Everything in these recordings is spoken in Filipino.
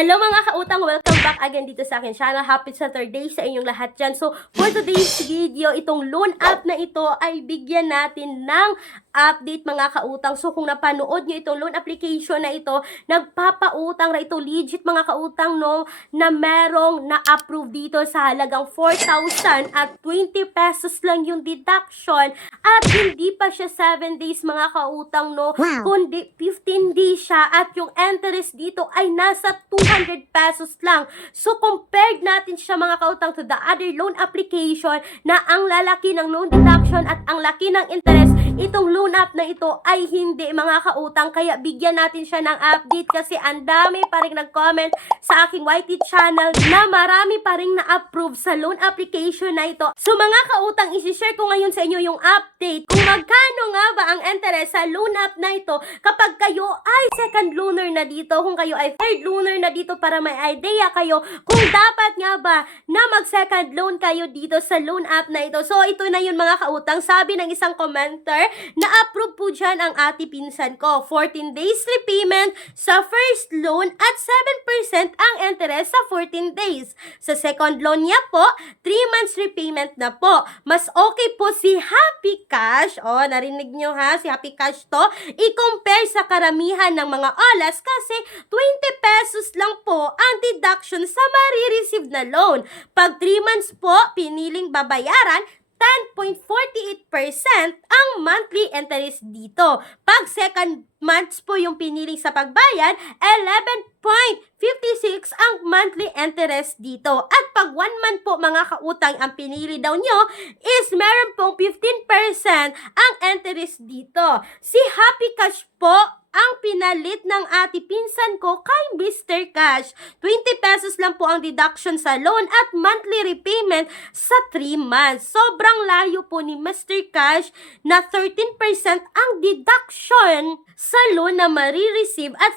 Hello mga kautang! Welcome back again dito sa akin channel. Happy Saturday sa inyong lahat dyan. So, for today's video, itong loan app na ito ay bigyan natin ng update mga kautang. So, kung napanood nyo itong loan application na ito, nagpapautang na ito. Legit mga kautang, no? Na merong na-approve dito sa halagang 4,000 at 20 pesos lang yung deduction. At hindi pa siya 7 days mga kautang, no? Wow. Kundi 15 days siya at yung interest dito ay nasa 200 pesos lang. So, compared natin siya mga kautang to the other loan application na ang lalaki ng loan deduction at ang laki ng interest, itong loan app na ito ay hindi mga kautang. Kaya bigyan natin siya ng update kasi ang dami pa rin nag-comment sa aking YT channel na marami pa rin na-approve sa loan application na ito. So, mga kautang, isi-share ko ngayon sa inyo yung update kung magkano nga ba ang interest sa loan app na ito kapag kayo ay second loaner na dito, kung kayo ay third loaner na dito, para may idea kayo kung dapat nga ba na mag-second loan kayo dito sa loan app na ito. So, ito na yun mga kautang. Sabi ng isang commenter, na-approve po dyan ang ate pinsan ko. 14 days repayment sa first loan at 7% ang interest sa 14 days. Sa second loan niya po, 3 months repayment na po. Mas okay po si Happy Cash. O, narinig nyo ha, si Happy Cash to. I-compare sa karamihan ng mga olas kasi 20 pesos lang po ang deduction sa marireceive na loan. Pag 3 months po, piniling babayaran, 10.48% ang monthly interest dito. Pag second months po yung piniling sa pagbayad, 11.56 ang monthly interest dito. At pag 1 month po mga kautang ang pinili daw nyo, is meron pong 15% ang interest dito. Si Happy Cash po ang pinalit ng ate pinsan ko kay Mr. Cash. 20 pesos lang po ang deduction sa loan at monthly repayment sa 3 months. Sobrang layo po ni Mr. Cash na 13% ang deduction sa loan na marireceive at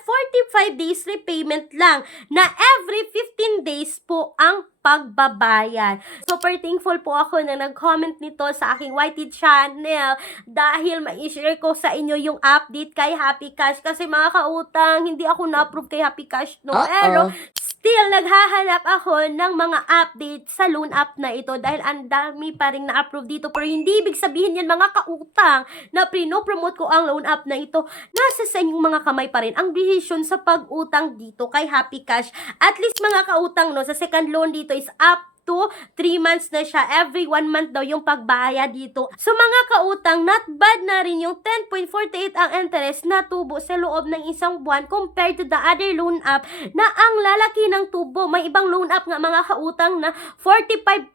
45 days repayment lang na every 15 days po ang pagbabayad. Super thankful po ako na nag-comment nito sa aking YT channel dahil ma-share ko sa inyo yung update kay Happy Cash kasi mga kautang, hindi ako na-approve kay Happy Cash, no? Pero still, naghahanap ako ng mga update sa loan app na ito dahil ang dami pa rin na-approve dito. Pero hindi ibig sabihin yan mga kautang na pinopromote ko ang loan app na ito. Nasa sa inyong mga kamay pa rin ang decision sa pag-utang dito kay Happy Cash. At least mga kautang, no, sa second loan dito is up to 3 months na siya. Every 1 month daw yung pagbayad dito. So mga kautang, not bad na rin yung 10.48 ang interest na tubo sa loob ng isang buwan compared to the other loan app na ang lalaki ng tubo. May ibang loan app nga mga kautang na 45%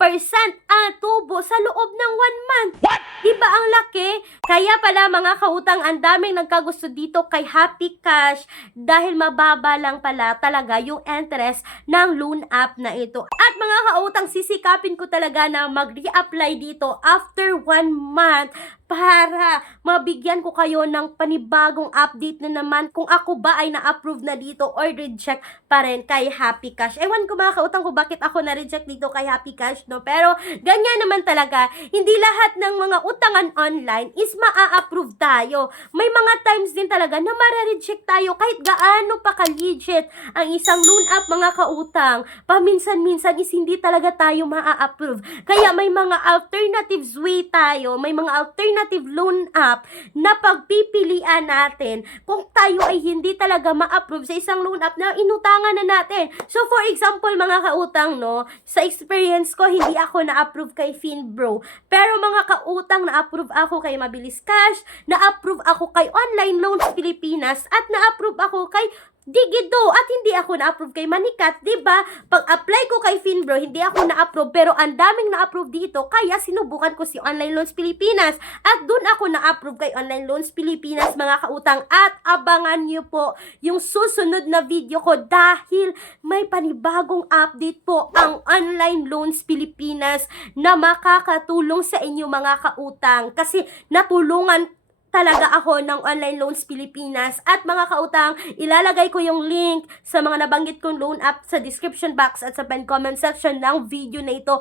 ang tubo sa loob ng 1 month. What? Diba ang laki? Kaya pala mga kautang, ang daming nagkagusto dito kay Happy Cash dahil mababa lang pala talaga yung interest ng loan app na ito. At mga kautang, sisikapin ko talaga na mag-reapply dito after 1 month para mabigyan ko kayo ng panibagong update na naman kung ako ba ay na-approve na dito or reject pa rin kay Happy Cash. Ewan ko mga kautang ko bakit ako na-reject dito kay Happy Cash, no? Pero ganyan naman talaga, hindi lahat ng mga utangan online is maa-approve tayo. May mga times din talaga na mare-reject tayo kahit gaano pa ka-legit ang isang loan app mga kautang. Paminsan-minsan is hindi talaga tayo maa-approve. Kaya may mga alternatives way tayo, may mga alternative loan app na pagpipilian natin kung tayo ay hindi talaga ma-approve sa isang loan app na inutangan na natin. So for example mga kautang, no, sa experience ko hindi ako na-approve kay Finbro. Pero mga kautang, na-approve ako kay Mabilis Cash, na-approve ako kay Online Loans Pilipinas at na-approve ako kay Digido at hindi ako na-approve kay Manikat, 'di ba? Pag-apply ko kay Finbro, hindi ako na-approve pero ang daming na-approve dito kaya sinubukan ko si Online Loans Pilipinas at doon ako na-approve kay Online Loans Pilipinas mga kautang. At abangan niyo po yung susunod na video ko dahil may panibagong update po ang Online Loans Pilipinas na makakatulong sa inyo mga kautang kasi natulungan talaga ako ng Online Loans Pilipinas. At mga kautang, ilalagay ko yung link sa mga nabanggit kong loan app sa description box at sa comment section ng video na ito.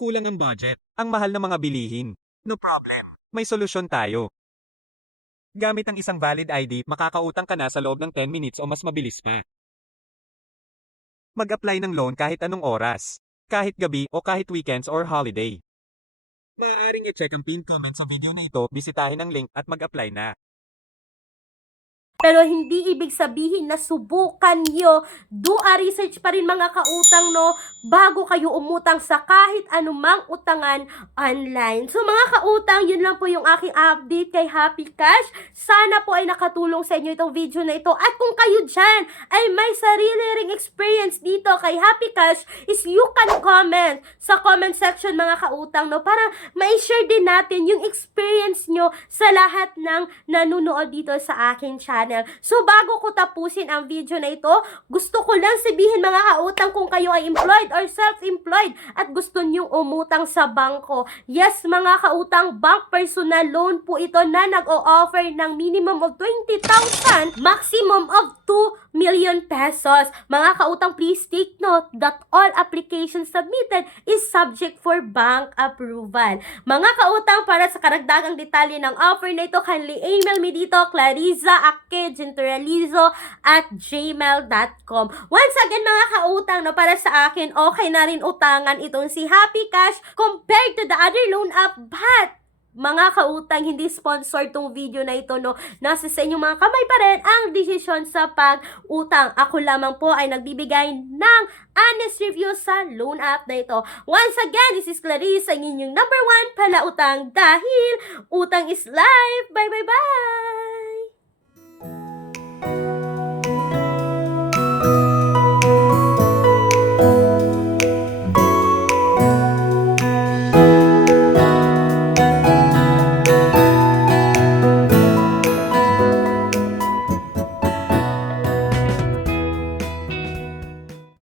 Kulang ang budget, ang mahal ng mga bilihin. No problem. May solusyon tayo. Gamit ang isang valid ID, makakautang ka na sa loob ng 10 minutes o mas mabilis pa. Mag-apply ng loan kahit anong oras, kahit gabi o kahit weekends or holiday. Maaaring i-check ang pinned comment sa video na ito, bisitahin ang link at mag-apply na. Pero hindi ibig sabihin na subukan nyo. Do a research pa rin mga kautang, no? Bago kayo umutang sa kahit anumang utangan online. So mga kautang, yun lang po yung aking update kay Happy Cash. Sana po ay nakatulong sa inyo itong video na ito. At kung kayo dyan ay may sarili ring experience dito kay Happy Cash, is you can comment sa comment section mga kautang, no? Para ma-share din natin yung experience nyo sa lahat ng nanonood dito sa aking channel. So, bago ko tapusin ang video na ito, gusto ko lang sabihin mga kautang kung kayo ay employed or self-employed at gusto nyong umutang sa bangko. Yes, mga kautang, bank personal loan po ito na nag-o-offer ng minimum of 20,000, maximum of 2 million pesos. Mga kautang, please take note that all applications submitted is subject for bank approval. Mga kautang, para sa karagdagang detalye ng offer na ito, kindly email me dito, clariza@gmail.com. Once again mga kautang, no, para sa akin, okay na rin utangan itong si Happy Cash compared to the other loan app, but mga kautang, hindi sponsor tong video na ito, no? Nasa sa inyong mga kamay pa rin ang desisyon sa pag-utang. Ako lamang po ay nagbibigay ng honest review sa loan app na ito. Once again, this is Clarissa, ang inyong number 1 palautang dahil utang is life. Bye, bye, bye!